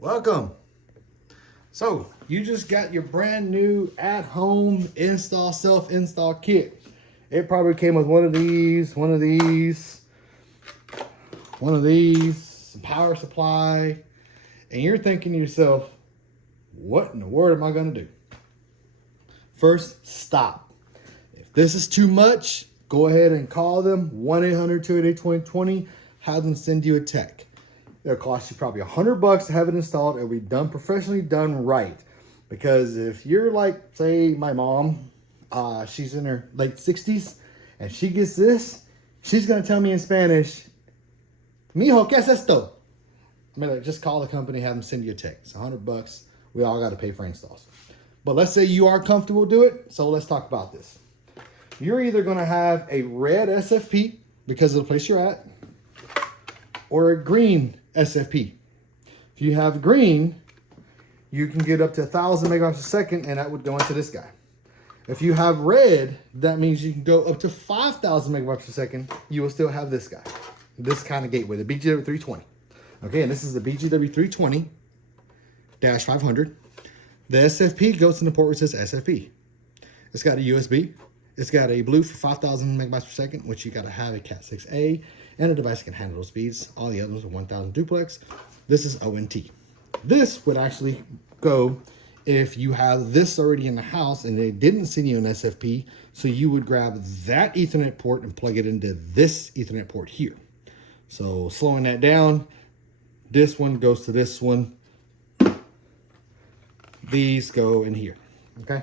Welcome. So you just got your brand new at-home self-install kit. It probably came with one of these, some power supply, and you're thinking to yourself, what in the world am I gonna do? First, stop. If this is too much, go ahead and call them 1-800-288-2020. Have them send you a tech. It'll cost you probably $100 to have it installed. It'll be done professionally, done right. Because if you're like, say, my mom, she's in her late 60s, and she gets this, she's gonna tell me in Spanish, "Mijo, ¿qué es esto?" I mean, like, just call the company, have them send you a tech. It's $100. We all got to pay for installs. But let's say you are comfortable do it. So let's talk about this. You're either going to have a red SFP because of the place you're at, or a green SFP. If you have green, you can get up to 1,000 megabytes a second, and that would go into this guy. If you have red, that means you can go up to 5,000 megabytes a second. You will still have this guy, this kind of gateway, the bwg320. Okay, and this is the bwg320-500. The SFP goes in the port where it says SFP. It's got a USB. It's got a blue for 5,000 megabytes per second, which you got to have a Cat 6A, and a device that can handle those speeds. All the others are 1,000 duplex. This is ONT. This would actually go if you have this already in the house and they didn't send you an SFP, so you would grab that Ethernet port and plug it into this Ethernet port here. So slowing that down, this one goes to this one. These go in here, okay?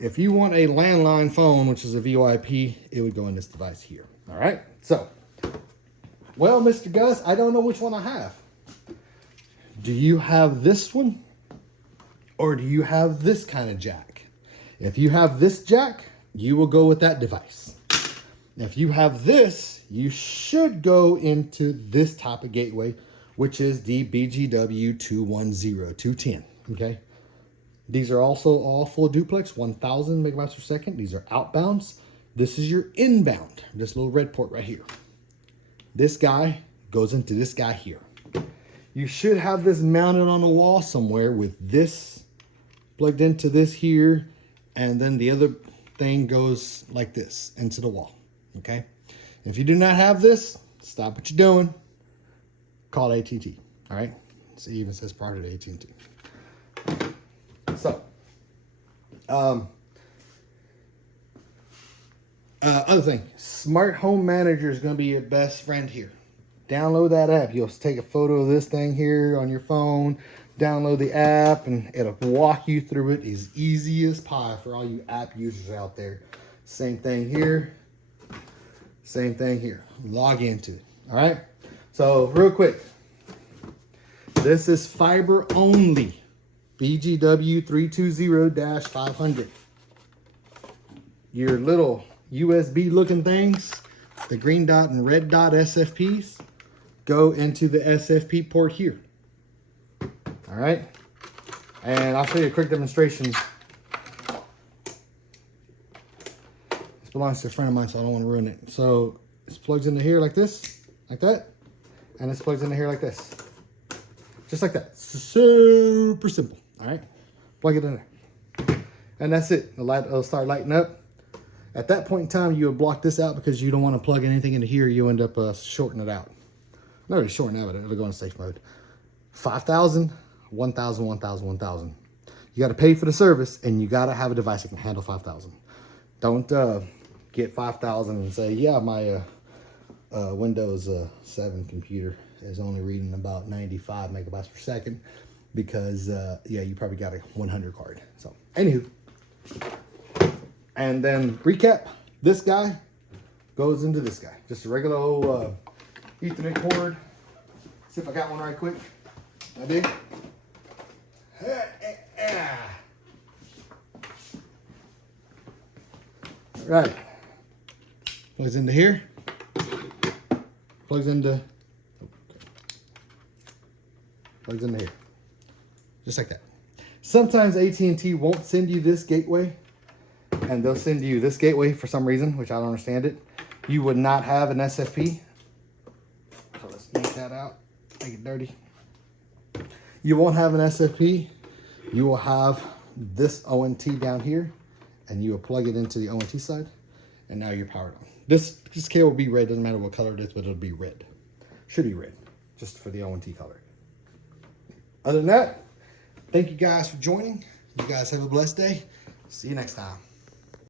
If you want a landline phone, which is a VoIP, it would go in this device here, all right? So, well, Mr. Gus, I don't know which one I have. Do you have this one? Or do you have this kind of jack? If you have this jack, you will go with that device. If you have this, you should go into this type of gateway, which is the bwg320, okay? These are also all full duplex, 1,000 megabytes per second. These are outbounds. This is your inbound, this little red port right here. This guy goes into this guy here. You should have this mounted on a wall somewhere with this plugged into this here, and then the other thing goes like this into the wall, okay? If you do not have this, stop what you're doing. Call At&T, all right? So it even says prior to At&T. So, other thing, Smart Home Manager is going to be your best friend here. Download that app. You'll take a photo of this thing here on your phone, download the app, and it'll walk you through it as easy as pie for all you app users out there. Same thing here. Same thing here. Log into it, all right? So, real quick, this is fiber only. bwg320-500. Your little USB looking things, the green dot and red dot SFPs, go into the SFP port here. All right. And I'll show you a quick demonstration. This belongs to a friend of mine, so I don't want to ruin it. So this plugs into here like this, like that. And this plugs into here like this. Just like that. Super simple. All right, plug it in there, and that's it. The light will start lighting up. At that point in time, you would block this out because you don't want to plug anything into here. You end up shorting it out. Not really shorting out, but it'll go in safe mode. 5,000, 1,000, 1,000, 1,000. You got to pay for the service, and you got to have a device that can handle 5,000. Don't get 5,000 and say, yeah, my Windows 7 computer is only reading about 95 megabytes per second. Because, yeah, you probably got a 100 card. So, anywho. And then, recap. This guy goes into this guy. Just a regular old Ethernet cord. See if I got one right quick. I did. Right. Plugs into here. Plugs into here. Just like that. Sometimes AT&T won't send you this gateway, and they'll send you this gateway for some reason, which I don't understand it. You would not have an SFP. So let's yank that out, make it dirty. You won't have an SFP. You will have this ONT down here, and you will plug it into the ONT side, and now you're powered on. This cable will be red, doesn't matter what color it is, but it'll be red. Should be red, just for the ONT color. Other than that, thank you guys for joining. You guys have a blessed day. See you next time.